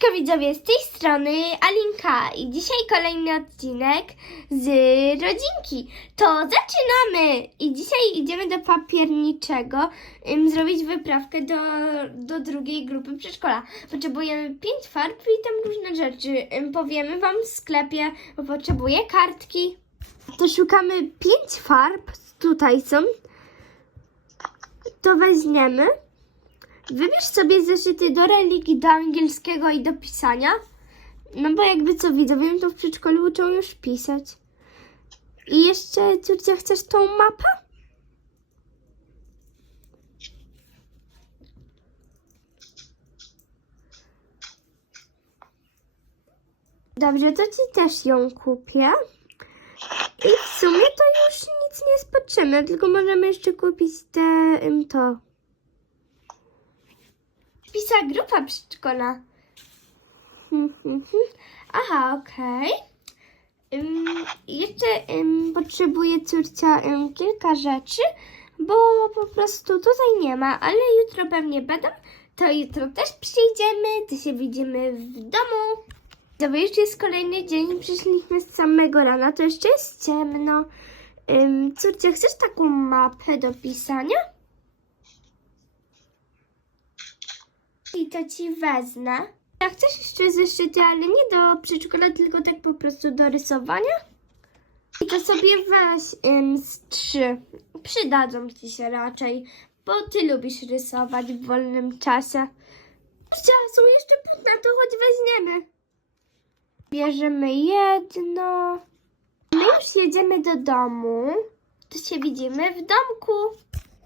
Cześć widzowie, z tej strony Alinka i dzisiaj kolejny odcinek z rodzinki. To zaczynamy! I dzisiaj idziemy do papierniczego ym, zrobić wyprawkę do, do drugiej grupy przedszkola. Potrzebujemy pięć farb i tam różne rzeczy. Ym, powiemy wam w sklepie, bo potrzebuję kartki. To szukamy pięć farb, tutaj są. To weźmiemy. Wybierz sobie zeszyty do religii, do angielskiego i do pisania. No bo jakby co widzowie, to w przedszkolu uczą już pisać. I jeszcze, córcia, chcesz tą mapę? Dobrze, to ci też ją kupię. I w sumie to już nic nie spoczymy, tylko możemy jeszcze kupić te, to. Pisa grupa przedszkola. Hmm, hmm, hmm. Aha, okej. Ym, jeszcze ym, potrzebuję córcia ym, kilka rzeczy, bo po prostu tutaj nie ma, ale jutro pewnie będą. To jutro też przyjdziemy, to się widzimy w domu. Dobra, już jest kolejny dzień, przyszliśmy z samego rana, to jeszcze jest ciemno. Ym, córcia, chcesz taką mapę do pisania? I to ci wezmę. Jak chcesz jeszcze zeszyty, ale nie do przedszkola, tylko tak po prostu do rysowania? I to sobie weź ym, z trzy. Przydadzą ci się raczej, bo ty lubisz rysować w wolnym czasie. Czasu jeszcze późno, to choć weźmiemy. Bierzemy jedno. My już jedziemy do domu. To się widzimy w domku.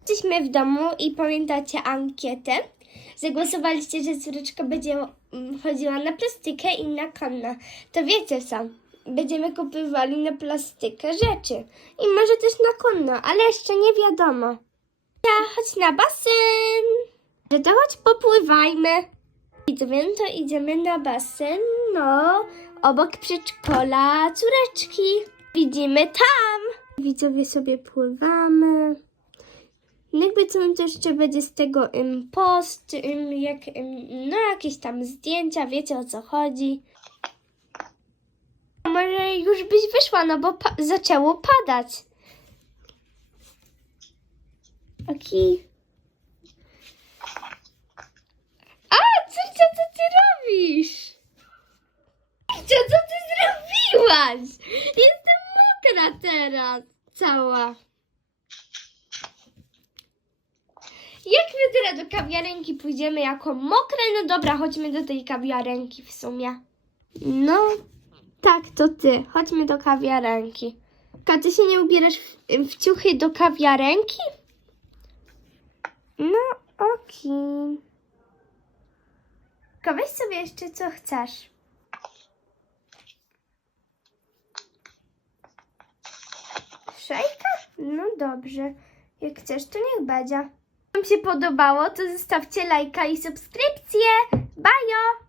Jesteśmy w domu i pamiętacie ankietę? Zagłosowaliście, że córeczka będzie mm, chodziła na plastykę i na konna. To wiecie sam. Będziemy kupywali na plastykę rzeczy. I może też na konno, ale jeszcze nie wiadomo. Ja, chodź na basen. Że to chodź popływajmy. Widzowie, no to idziemy na basen, no, obok przedszkola córeczki. Widzimy tam. Widzowie sobie pływamy. No Jakby co to jeszcze będzie z tego ym, post, ym, jak, ym, no jakieś tam zdjęcia, wiecie o co chodzi. Może już byś wyszła, no bo pa- zaczęło padać. Okej. A, córcia, co ty robisz? Córcia, co ty zrobiłaś? Jestem mokra teraz, cała. Jak my teraz do kawiarenki pójdziemy jako mokre? No dobra, chodźmy do tej kawiarenki w sumie. No, tak, to ty. Chodźmy do kawiarenki. Ka, ty się nie ubierasz w, w ciuchy do kawiarenki? No, okej. Ka, weź sobie jeszcze co chcesz. Szejka? No dobrze. Jak chcesz, to niech będzie. Wam się podobało, to zostawcie lajka i subskrypcję. Bajo!